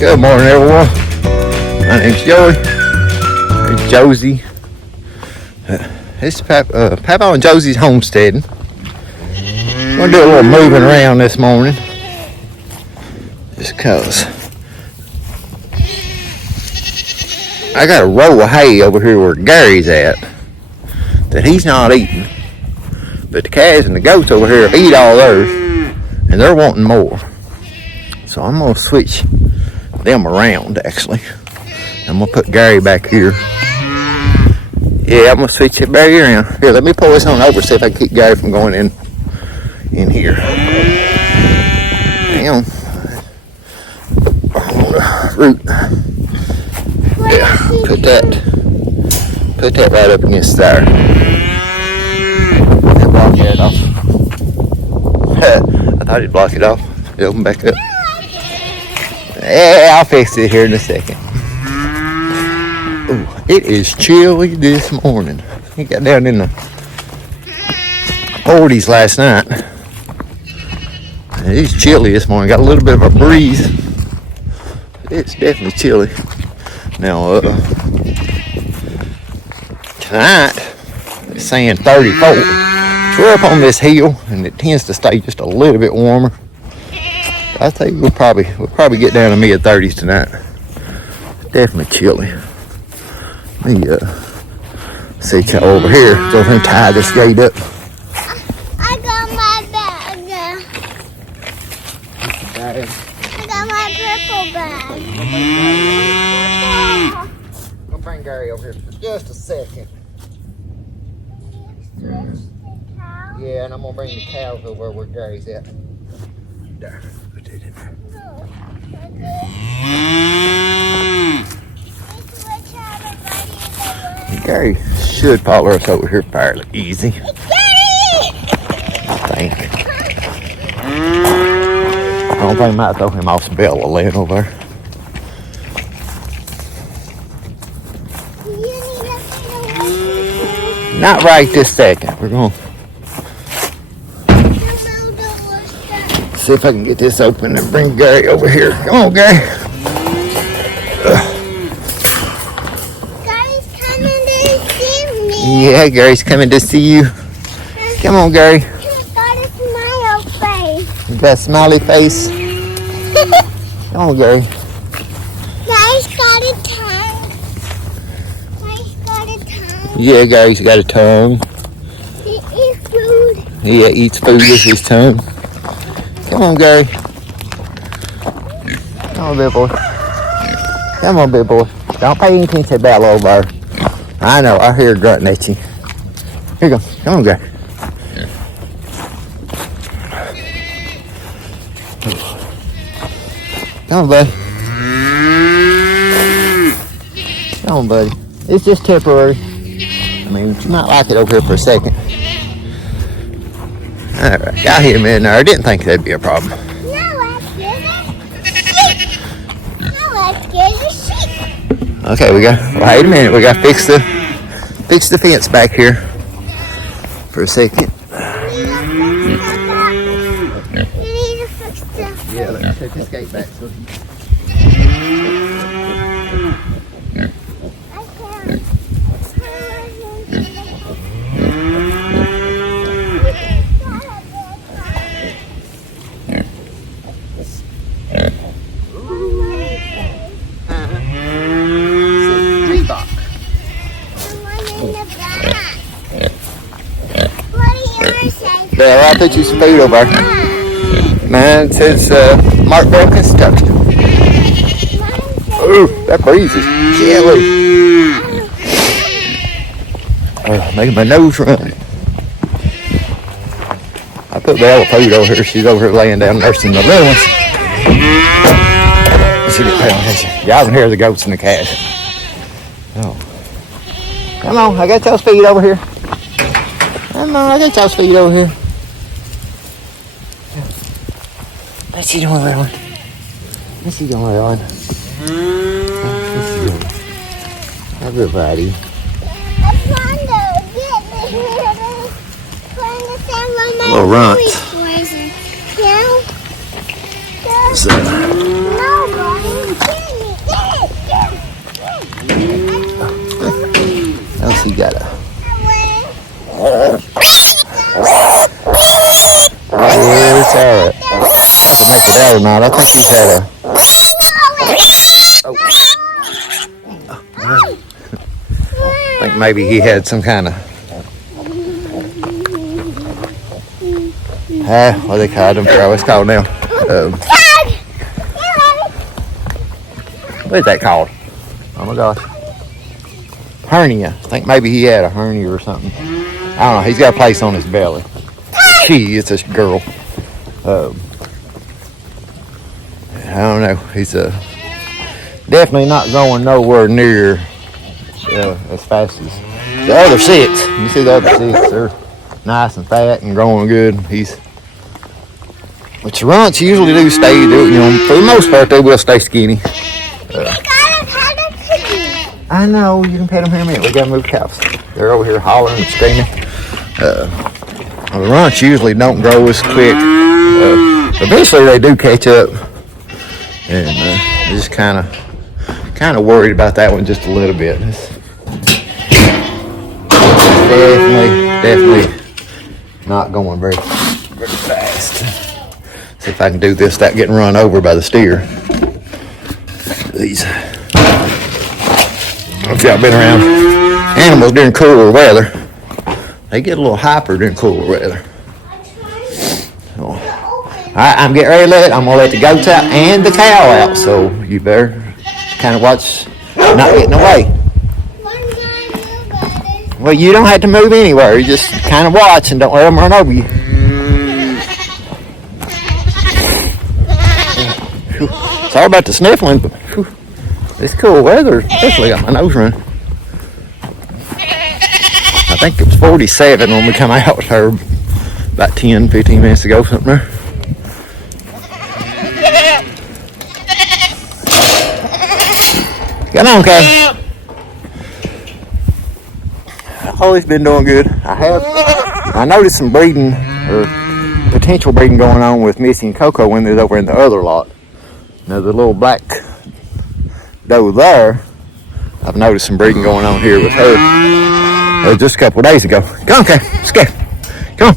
Good morning, everyone. My name's Joey. It's Josie. It's Papa and Josie's homesteading. We're gonna do a little moving around this morning, just cause I got a row of hay over here where Gary's at that he's not eating, but the calves and the goats over here eat all theirs, and they're wanting more. So I'm gonna switch them around. Actually, I'm gonna put Gary back here. Yeah, I'm gonna switch it back around. Here, let me pull this on over, see if I can keep Gary from going in here. Hang on. Root. Yeah, put that right up against there. Block it off. I thought he'd block it off. It opened back up. Yeah, I'll fix it here in a second. Ooh, it is chilly this morning. It got down in the 40s last night. It's chilly this morning. Got a little bit of a breeze. It's definitely chilly. Now, tonight it's saying 34. We're up on this hill, and it tends to stay just a little bit warmer. I think we'll probably get down to mid-30s tonight. Definitely chilly. Let me see y'all over here. So let me tie this gate up. I got my bag. I got my purple bag. I'll bring Gary over here for just a second. Yeah, and I'm gonna bring the cows over where Gary's at. There, put that in there. Gary should follow us over here fairly easy. I think. I don't think I might throw him off some Bella laying over there. Not right this second. We're going to see if I can get this open and bring Gary over here. Come on, Gary. Gary's coming to see me. Yeah, Gary's coming to see you. Come on, Gary. He's got a smile face. You got a smiley face? Come on, Gary. Gary's got a tongue. Gary's got a tongue. Yeah, Gary's got a tongue. He eats food. Yeah, eats food with his tongue. Come on, Gary. Come on, big boy. Come on, big boy. Don't pay any attention to Bella over there. I know, I hear her grunting at you. Here you go. Come on, Gary. Come on, buddy. Come on, buddy. It's just temporary. I mean, you might like it over here for a second. Alright, got him in there. I didn't think that'd be a problem. No, I'm scared of sheep. Okay, wait a minute. We got to fix the fence back here for a second. You need to fix the... Yeah, let me take this gate back. So. There, I'll put you some food over there. Mine says Markville Construction. Ooh, that breeze is chilly. Making my nose run. I put Bella food over here. She's over here laying down nursing the little ones. She didn't pay attention. Y'all can hear the goats and the calves. Oh. Come on, I got y'all's feet over here. Come on, I got y'all's feet over here. What's she doing, little one? What's she doing, little one? What's she doing? Everybody. Little runts. So, So, no, buddy. he got a. Yeah, it's alright. I can make it out or not. I think he's had a. I think maybe he had some kind of. What they call them? I always called now. What is that called? Oh my gosh. Hernia. I think maybe he had a hernia or something. I don't know. He's got a place on his belly. She is this girl. I don't know. He's definitely not going nowhere near as fast as the other 6. You see the other 6? They're nice and fat and growing good. But the runts usually do stay. You know, for the most part, they will stay skinny. I know, you can pet them here in a minute. We gotta move cows. They're over here hollering and screaming. The runts usually don't grow as quick. Eventually they do catch up. And just kind of worried about that one just a little bit. It's definitely not going very fast. See if I can do this without getting run over by the steer. These. If y'all been around animals during cooler weather, they get a little hyper during cooler weather. So, all right, I'm getting ready to I'm gonna let the goats out and the cow out. So you better kind of watch, not getting away. Well, you don't have to move anywhere. You just kind of watch and don't let them run over you. Sorry about the sniffling, but this cool weather especially got my nose running. I think it was 47 when we come out there about 10-15 minutes ago, something there. Come on, Kay. I've always been doing good. I noticed some breeding or potential breeding going on with Missy and Coco when they're over in the other lot. Now the little black doe there, I've noticed some breeding going on here with her just a couple of days ago. Come on, Kay. Let's go. Come on.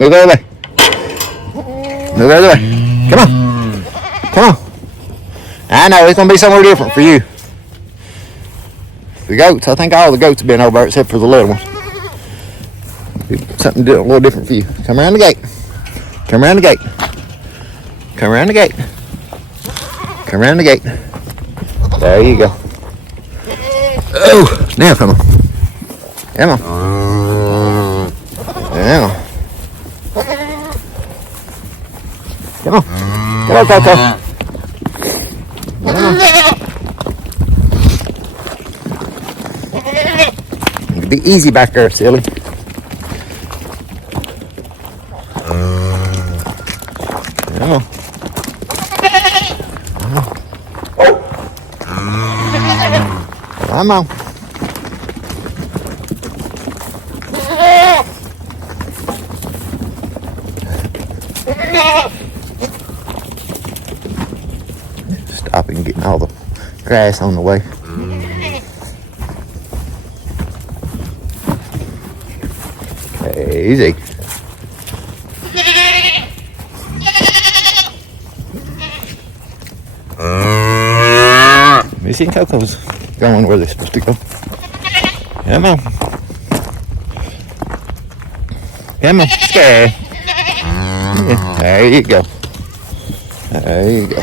Move the other way. Move the other way. Come on. Come on. I know, it's going to be somewhere different for you. The goats, I think all the goats have been over except for the little one. Something a little different for you. Come around the gate. Come around the gate. Come around the gate. Come around the gate. There you go. Oh, now come on. Come on. Come on. Come on. Come on, Coco. Come on. Be easy back there, silly. Come on. Come on. Stopping, getting all the grass on the way. Okay, easy. Missy and Coco's going where they're supposed to go. Come on. Come on. Scary. Yeah, there you go. There you go.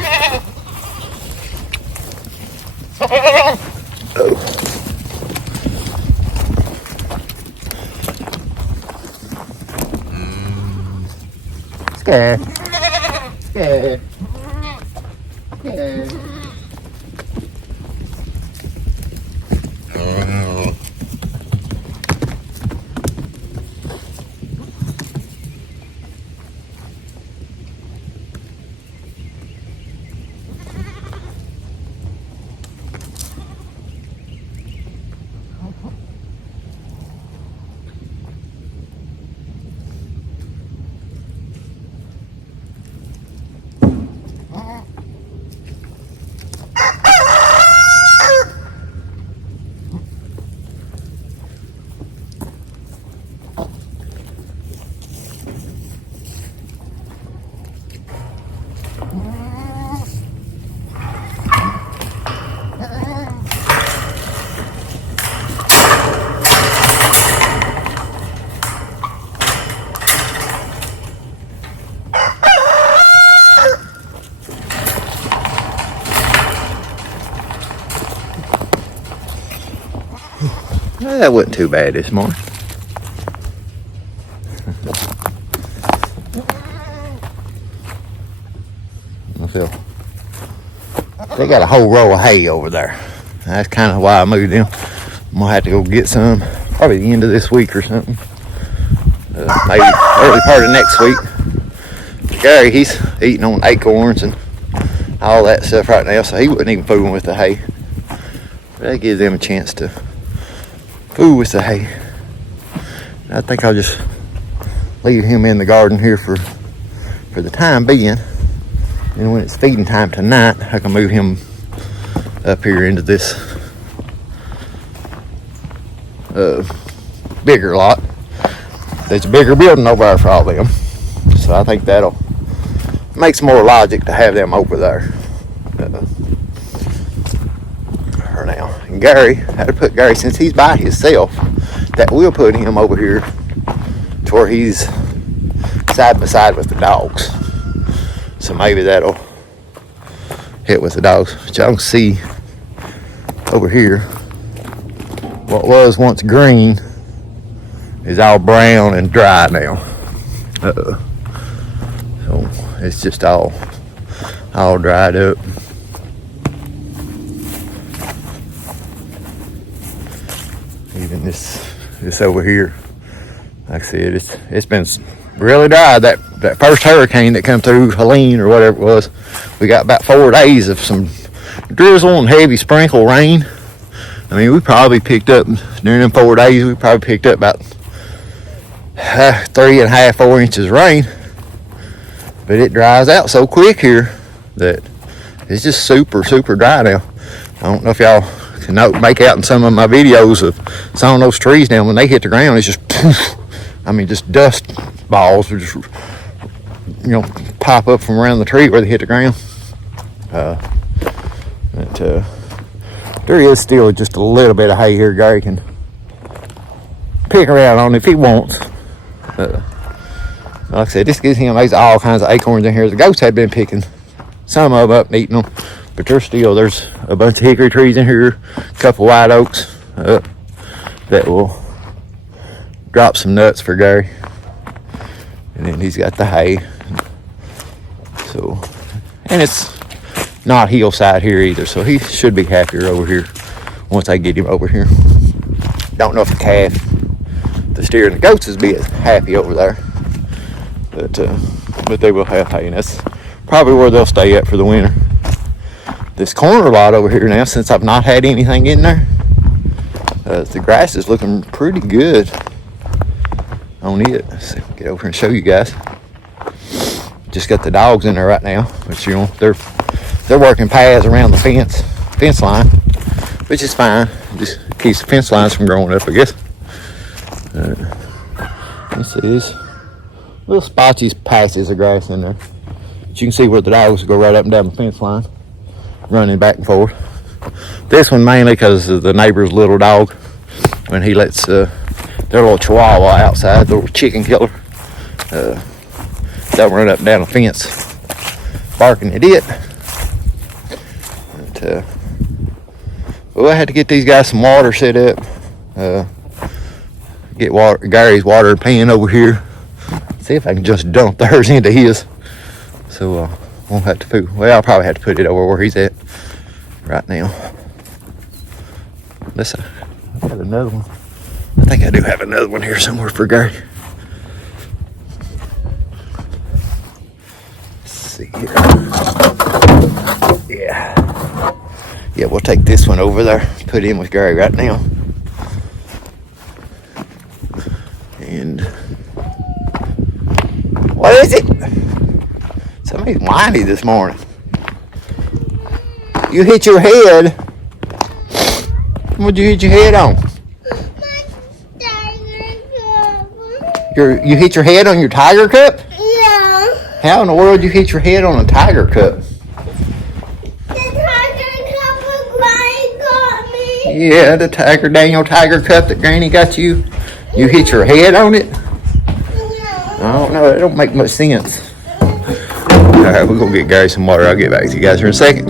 Oh. Scare. Scare. Scare. That wasn't too bad this morning. I feel they got a whole row of hay over there. That's kind of why I moved them. I'm gonna have to go get some probably the end of this week or something. Maybe early part of next week. Gary, he's eating on acorns and all that stuff right now, so he wasn't even fooling with the hay. But that gives them a chance to fool with the hay. I think I'll just leave him in the garden here for the time being. And when it's feeding time tonight, I can move him up here into this bigger lot. There's a bigger building over there for all of them. So I think that'll make some more logic to have them over there. For now. And Gary, I had to put Gary, since he's by himself, that will put him over here to where he's side by side with the dogs. So maybe that'll hit with the dogs. But y'all can see over here, what was once green is all brown and dry now. So it's just all dried up. Even this over here, like I said, it's been really dry. That first hurricane that come through, Helene or whatever it was, we got about 4 days of some drizzle and heavy sprinkle rain. I mean, we probably picked up, during them 4 days, we probably picked up about 3.5, 4 inches of rain. But it dries out so quick here that it's just super, super dry now. I don't know if y'all can make out in some of my videos of some of those trees now, when they hit the ground, it's just poof. I mean, just dust balls or just, pop up from around the tree where they hit the ground. There is still just a little bit of hay here Gary can pick around on if he wants. Like I said, this gives him all kinds of acorns in here. The goats had been picking some of them up and eating them, but there's a bunch of hickory trees in here, a couple white oaks that will drop some nuts for Gary. And then he's got the hay. So, and it's not hillside here either, so he should be happier over here once I get him over here. Don't know if the calf, the steer, and the goats is be as happy over there, but they will have hay, and that's probably where they'll stay at for the winter. This corner lot over here now, since I've not had anything in there, the grass is looking pretty good on it. Let's see, get over here and show you guys. Just got the dogs in there right now, but they're working paths around the fence line, which is fine. Just keeps the fence lines from growing up, I guess. Let's see, these little spotty patches of grass in there. But you can see where the dogs go right up and down the fence line, running back and forth. This one mainly because of the neighbor's little dog, when he lets their little chihuahua outside, the little chicken killer. They'll run up and down the fence, barking at it. Well, I had to get these guys some water set up. Get Gary's water pan over here. See if I can just dump theirs into his. So won't have to put. Well, I'll probably have to put it over where he's at right now. Listen, I got another one. I think I do have another one here somewhere for Gary. Let's see here. Yeah, we'll take this one over there, put in with Gary right now. And what is it? Somebody's whiny this morning. You hit your head. What'd you hit your head on? You hit your head on your Tiger Cup? Yeah. How in the world did you hit your head on a Tiger Cup? Yeah, the Daniel Tiger Cup that Granny got you. You hit your head on it? I don't know. It don't make much sense. All right, we're going to get Gary some water. I'll get back to you guys here in a second.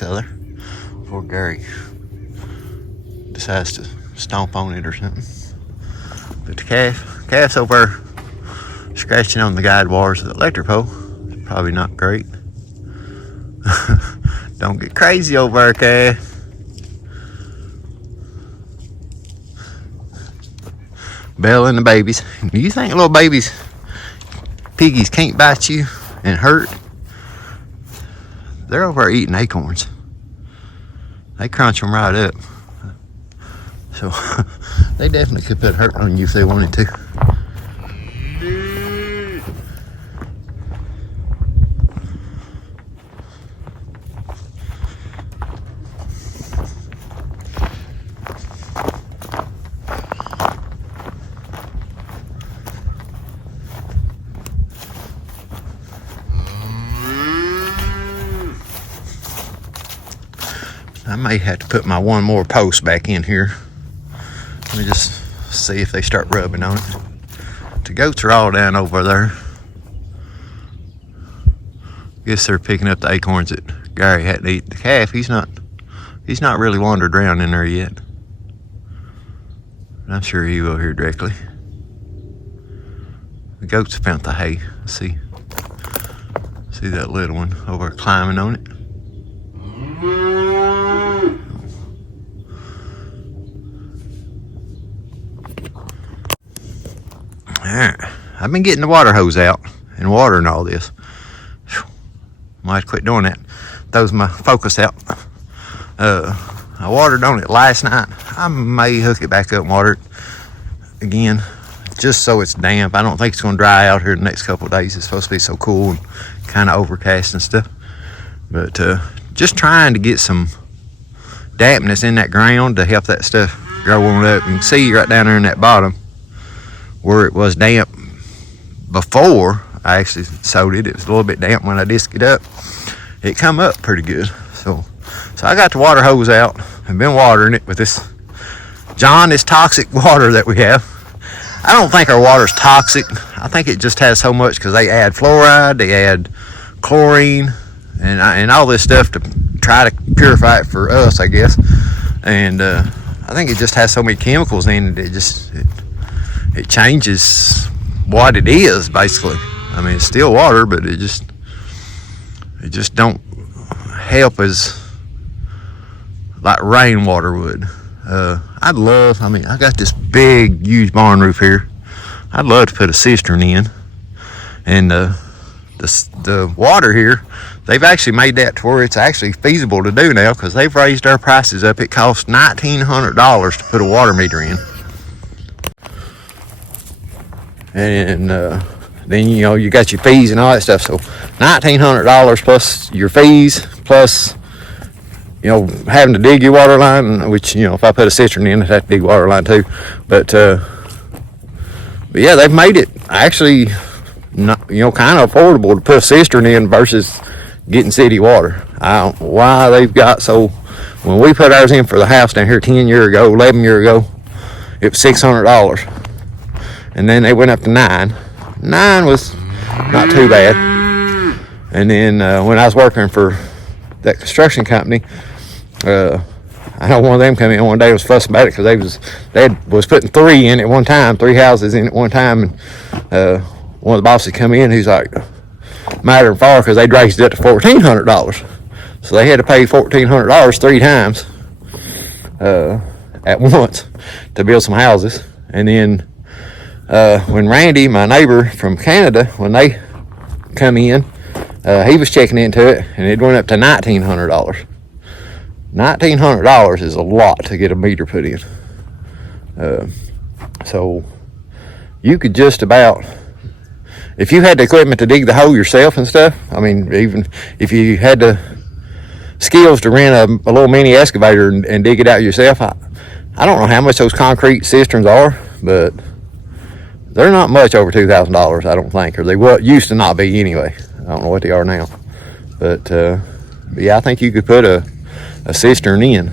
box out of there before Gary decides to stomp on it or something. But the calf's over there scratching on the guide wires of the electric pole. It's probably not great. Don't get crazy over there, calf. Belle and the babies. Do you think little babies, piggies, can't bite you and hurt? They're over there eating acorns. They crunch them right up. So they definitely could put hurt on you if they wanted to. I may have to put my one more post back in here. Let me just see if they start rubbing on it. The goats are all down over there. Guess they're picking up the acorns that Gary had to eat. The calf, he's not really wandered around in there yet. I'm sure he will here directly. The goats found the hay. See that little one over climbing on it. Alright, I've been getting the water hose out and watering all this. Might quit doing that. Throws my focus out. I watered on it last night. I may hook it back up and water it again, just so it's damp. I don't think it's going to dry out here in the next couple of days. It's supposed to be so cool and kind of overcast and stuff. But just trying to get some dampness in that ground to help that stuff grow on up. You can see right down there in that bottom where it was damp before I actually sowed it. It was a little bit damp when I disked it up. It come up pretty good. So I got the water hose out and been watering it with this toxic water that we have. I don't think our water's toxic. I think it just has so much because they add fluoride, they add chlorine, and all this stuff to try to purify it for us, I guess. And I think it just has so many chemicals in it. It changes what it is, basically. I mean, it's still water, but it just don't help as like rainwater would. I got this big, huge barn roof here. I'd love to put a cistern in, and the water here, they've actually made that to where it's actually feasible to do now because they've raised our prices up. It costs $1,900 to put a water meter in. And then you got your fees and all that stuff. So $1,900 plus your fees plus having to dig your water line, which if I put a cistern in, I'd have to dig water line too. But yeah, they've made it actually not kind of affordable to put a cistern in versus getting city water. I don't know why they've got so. When we put ours in for the house down here 11 years ago, it was $600. And then they went up to $9. $9 was not too bad. And then when I was working for that construction company, I know one of them come in one day and was fussing about it because they was putting 3 in at one time, 3 houses in at one time, and one of the bosses come in, he's like, matter of fact, because they raised it up to $1,400, so they had to pay $1,400 3 times at once to build some houses. And then when Randy, my neighbor from Canada, when they come in, he was checking into it, and it went up to $1,900. $1,900 is a lot to get a meter put in. So you could just about, if you had the equipment to dig the hole yourself and stuff, I mean, even if you had the skills to rent a little mini excavator and dig it out yourself, I don't know how much those concrete cisterns are, but they're not much over $2,000, I don't think, or they used to not be anyway. I don't know what they are now, but yeah, I think you could put a cistern in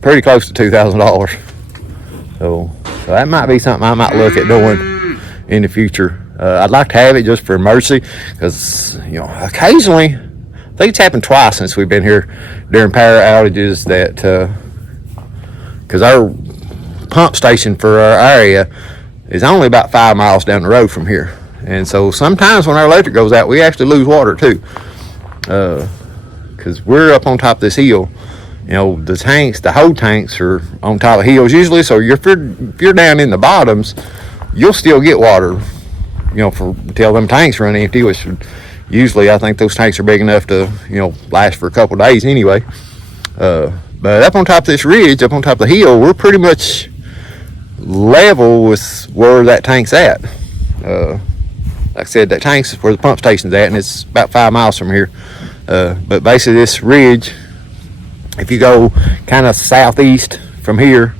pretty close to $2,000. So that might be something I might look at doing in the future. I'd like to have it just for emergency, because occasionally think it's happened twice since we've been here during power outages that, because our pump station for our area is only about 5 miles down the road from here. And so sometimes when our electric goes out, we actually lose water too. Because we're up on top of this hill. You know, the tanks, the whole tanks are on top of hills usually. So if you're down in the bottoms, you'll still get water, you know, until them tanks run empty, which usually I think those tanks are big enough to, you know, last for a couple of days anyway. But up on top of this ridge, up on top of the hill, we're pretty much level with where that tank's at. Like I said, that tank's where the pump station's at, and it's about 5 miles from here. But basically this ridge, if you go kind of southeast from here,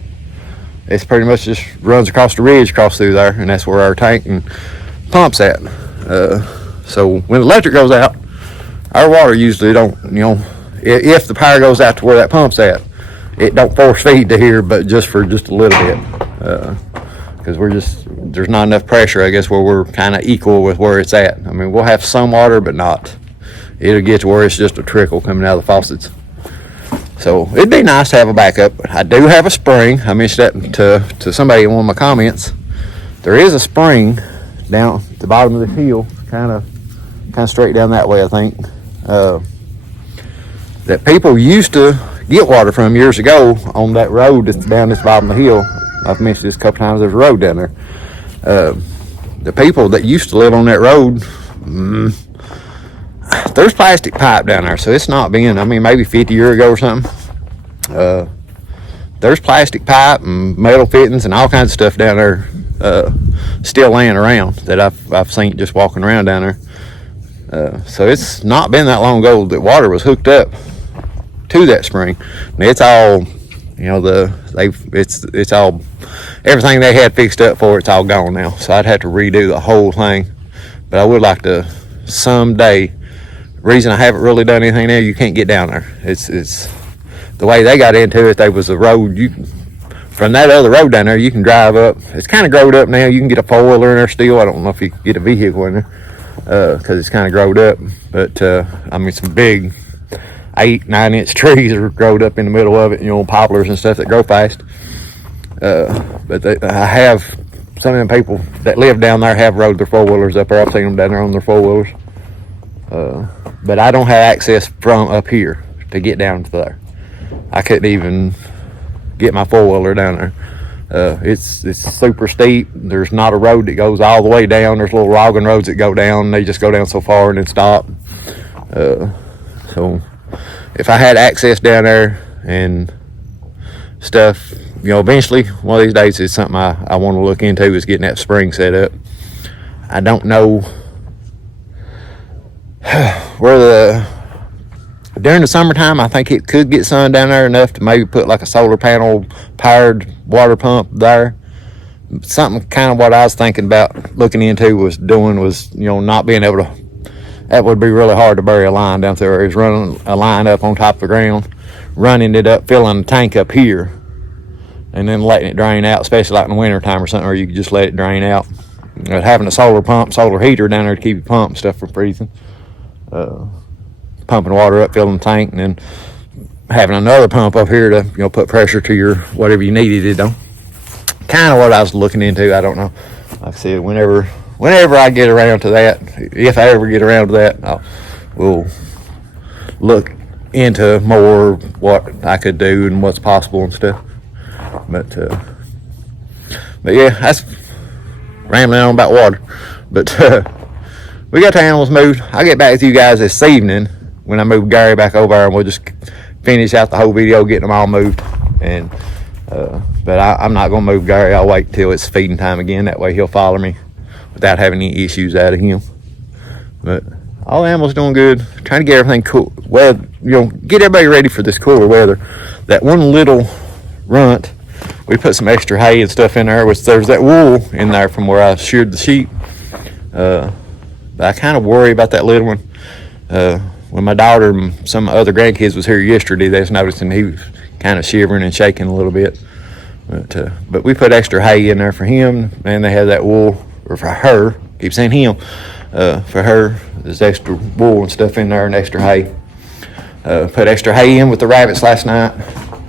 it's pretty much just runs across the ridge, across through there, and that's where our tank and pump's at. So when the electric goes out, our water usually don't, you know, if the power goes out to where that pump's at, it don't force feed to here, but just for just a little bit. Because there's not enough pressure, I guess, where we're kind of equal with where it's at. I mean, we'll have some water, but not. It'll get to where it's just a trickle coming out of the faucets. So it'd be nice to have a backup. I do have a spring. I mentioned that to somebody in one of my comments. There is a spring down at the bottom of the hill, kind of straight down that way, I think, that people used to get water from years ago on that road that's down this bottom of the hill. I've mentioned this a couple times. There's a road down there. The people that used to live on that road, there's plastic pipe down there, so it's not been, I mean, maybe 50 years ago or something. There's plastic pipe and metal fittings and all kinds of stuff down there still laying around that I've seen just walking around down there. So it's not been that long ago that water was hooked up to that spring. And it's all, you know, it's all, everything they had fixed up for it's all gone now. So I'd have to redo the whole thing. But I would like to someday. Reason I haven't really done anything there, you can't get down there. It's the way they got into it. There was a road, from that other road down there, you can drive up. It's kind of growed up now. You can get a 4-wheeler in there still. I don't know if you can get a vehicle in there because it's kind of growed up. But I mean, some big 8-9 inch trees are growed up in the middle of it, you know, poplars and stuff that grow fast. But I have some of them people that live down there have rode their 4-wheelers up there. I've seen them down there on their 4-wheelers. But I don't have access from up here to get down to there. I couldn't even get my 4-wheeler down there. It's super steep. There's not a road that goes all the way down. There's little logging roads that go down. They just go down so far and then stop. So if I had access down there and stuff, you know, eventually one of these days it's something I want to look into, is getting that spring set up. I don't know where during the summertime, I think it could get sun down there enough to maybe put like a solar panel powered water pump there. Something kind of what I was thinking about looking into was, you know, not being able to, that would be really hard to bury a line down there. It's running a line up on top of the ground, running it up, filling the tank up here, and then letting it drain out, especially like in the winter time or something, where you could just let it drain out. Having a solar heater down there to keep your pump and stuff from freezing. Pumping water up, filling the tank, and then having another pump up here to, you know, put pressure to your whatever you needed it on. Kind of what I was looking into. I don't know. Like I said, whenever I get around to that, if I ever get around to that, we'll look into more what I could do and what's possible and stuff. But yeah, that's rambling on about water. But we got the animals moved. I'll get back with you guys this evening when I move Gary back over there, and we'll just finish out the whole video getting them all moved. And but I'm not gonna move Gary. I'll wait till it's feeding time again. That way he'll follow me without having any issues out of him. But all the animals doing good. Trying to get everything cool. Well, you know, get everybody ready for this cooler weather. That one little runt, we put some extra hay and stuff in there. Which there's that wool in there from where I sheared the sheep. But I kind of worry about that little one. When my daughter and some other grandkids was here yesterday, they was noticing he was kind of shivering and shaking a little bit. But we put extra hay in there for him, and they had that wool, or for her, keep saying him, for her, there's extra wool and stuff in there and extra hay. Put extra hay in with the rabbits last night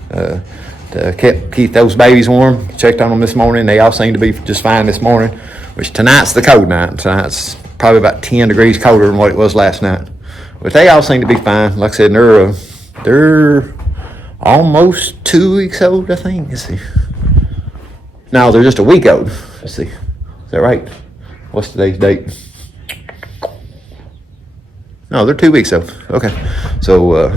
to keep those babies warm. Checked on them this morning. They all seem to be just fine this morning, which tonight's the cold night. Tonight's probably about 10 degrees colder than what it was last night. But they all seem to be fine. Like I said, they're almost 2 weeks old, I think. Let's see. No, they're just a week old. Let's see. Is that right? What's today's date? No, they're 2 weeks old. Okay. So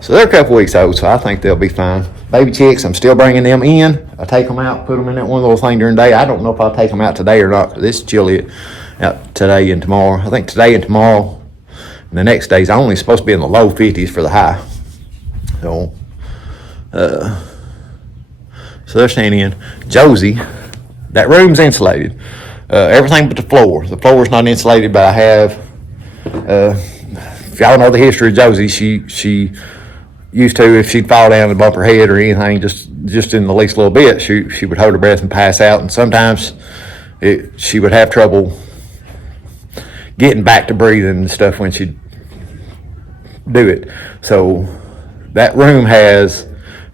they're a couple weeks old, so I think they'll be fine. Baby chicks, I'm still bringing them in. I take them out, put them in that one little thing during the day. I don't know if I'll take them out today or not, because it's chilly out today and tomorrow. I think today and tomorrow, and the next day's only supposed to be in the low 50s for the high. So they're staying in. Josie, that room's insulated. Everything but the floor. The floor's not insulated, but I have, if y'all know the history of Josie, she used to, if she'd fall down and bump her head or anything, just in the least little bit, she would hold her breath and pass out. And sometimes she would have trouble getting back to breathing and stuff when she'd do it. So that room has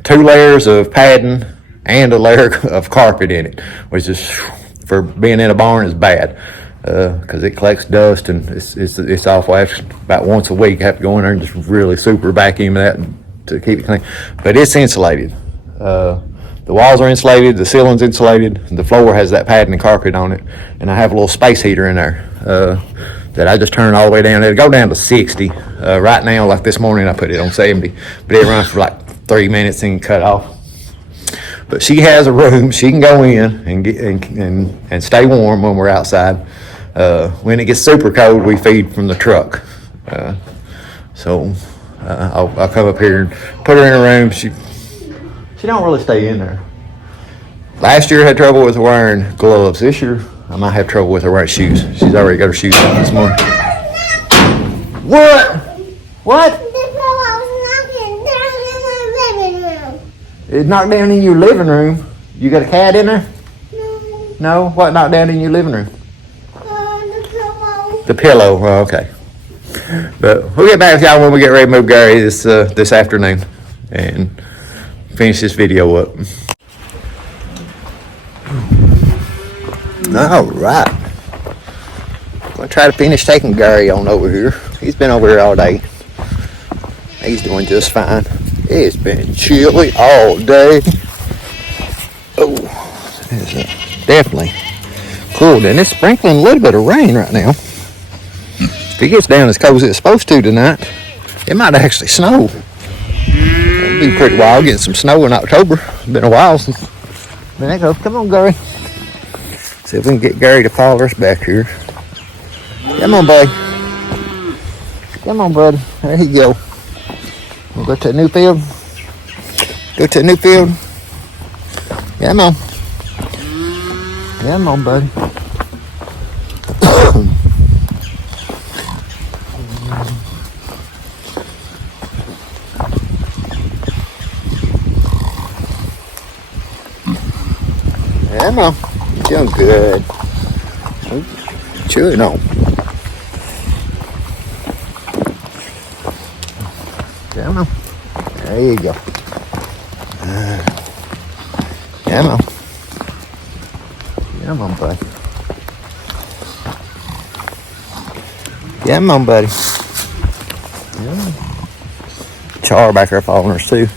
2 layers of padding and a layer of carpet in it, which is, for being in a barn, is bad because it collects dust, and it's awful. About once a week, I have to go in there and just really super vacuum that to keep it clean. But it's insulated. The walls are insulated, the ceiling's insulated, the floor has that padding and carpet on it, and I have a little space heater in there that I just turn all the way down. It'll go down to 60. Right now, like this morning, I put it on 70, but it runs for like 3 minutes and cut off. But she has a room she can go in and get and stay warm when we're outside. When it gets super cold, we feed from the truck. So I'll come up here and put her in a room. She don't really stay in there. Last year I had trouble with her wearing gloves. This year I might have trouble with her wearing shoes. She's already got her shoes on this morning. What? What? It knocked down in your living room. You got a cat in there? No. No? What knocked down in your living room? The pillow. The pillow. Oh, okay. But we'll get back with y'all when we get ready to move Gary this afternoon and finish this video up. All right. I'm going to try to finish taking Gary on over here. He's been over here all day. He's doing just fine. It's been chilly all day. Oh, it's definitely cool. And it's sprinkling a little bit of rain right now. If it gets down as cold as it's supposed to tonight, it might actually snow. It'll be pretty wild getting some snow in October. It's been a while since. There you go. Come on, Gary. See if we can get Gary to follow us back here. Come on, buddy. Come on, buddy. There you go. We'll go to a new field. Go to a new field. Come on. Come on, buddy. Come on. You're doing good. Chewing on. Come on. There you go. Come on. Come on, buddy. Come on, buddy. Yeah. Char back there following us too.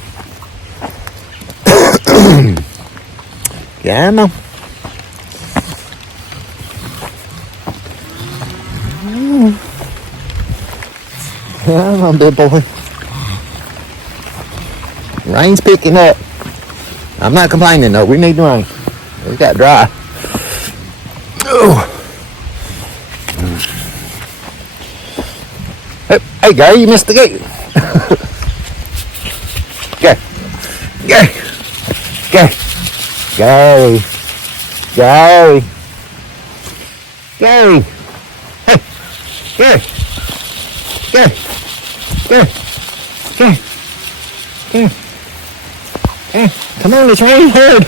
Come on. Come on, big boy. Rain's picking up. I'm not complaining though. We need rain. It got dry. Oh. Hey, Gary, you missed the gate. Gary. Hey, Gary. Come on, it's raining hard.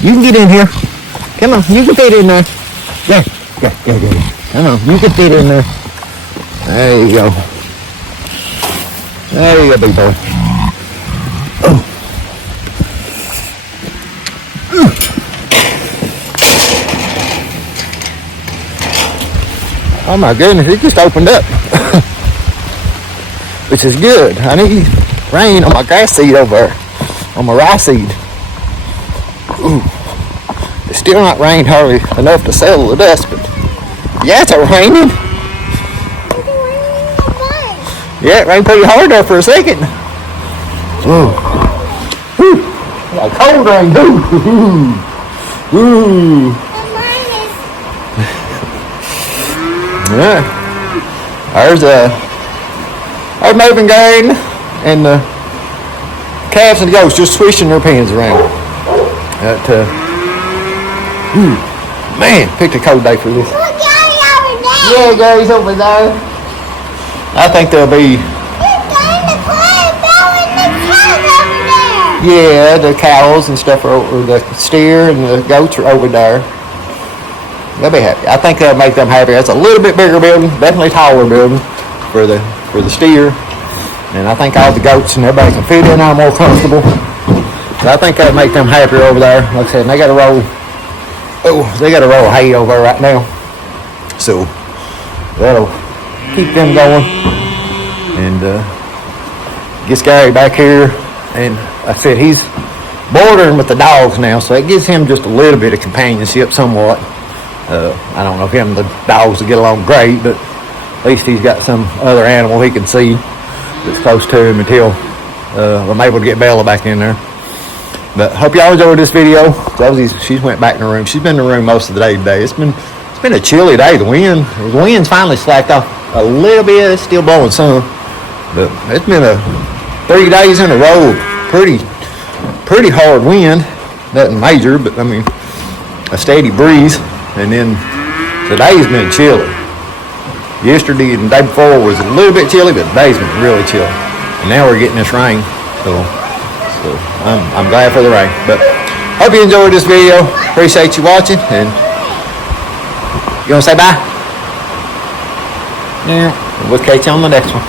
You can get in here. Come on, you can fit in there. Go. Come on, you can fit in there. There you go. There you go, big boy. Oh. Oh my goodness, it just opened up. Which is good. I need rain on my grass seed over there. On my rice seed. Ooh. It's still not rained hardly enough to settle the dust, but yeah, it's raining. Yeah, it rained pretty hard there for a second. Whoa. Whew. Like cold rain, too. Ooh. Yeah. There's our moving grain and the calves and the goats just swishing their pens around. Man, picked a cold day for this. Look, Gary over there. Yeah, Gary's over there. I think they'll be. You're going to play about with the cows over there. Yeah, the cows and stuff are over, the steer and the goats are over there. They'll be happy. I think that'll make them happy. That's a little bit bigger building, definitely taller building for the steer. And I think all the goats and everybody can fit in there more comfortable. So I think that'll make them happier over there. Like I said, they got a roll. Oh, they got a roll of hay over there right now. So that'll keep them going. And gets Gary back here. And like I said, he's bordering with the dogs now, so it gives him just a little bit of companionship somewhat. I don't know if him and the dogs will get along great, but at least he's got some other animal he can see that's close to him until I'm able to get Bella back in there. But hope y'all enjoyed this video. She's went back in the room. She's been in the room most of the day today. It's been a chilly day. The wind's finally slacked off a little bit. It's still blowing some, but it's been 3 days in a row. Pretty hard wind. Nothing major, but I mean a steady breeze. And then today's been chilly. Yesterday and the day before was a little bit chilly, but today's been really chilly. And now we're getting this rain. So I'm glad for the rain. But hope you enjoyed this video. Appreciate you watching. And you want to say bye? Yeah. We'll catch you on the next one.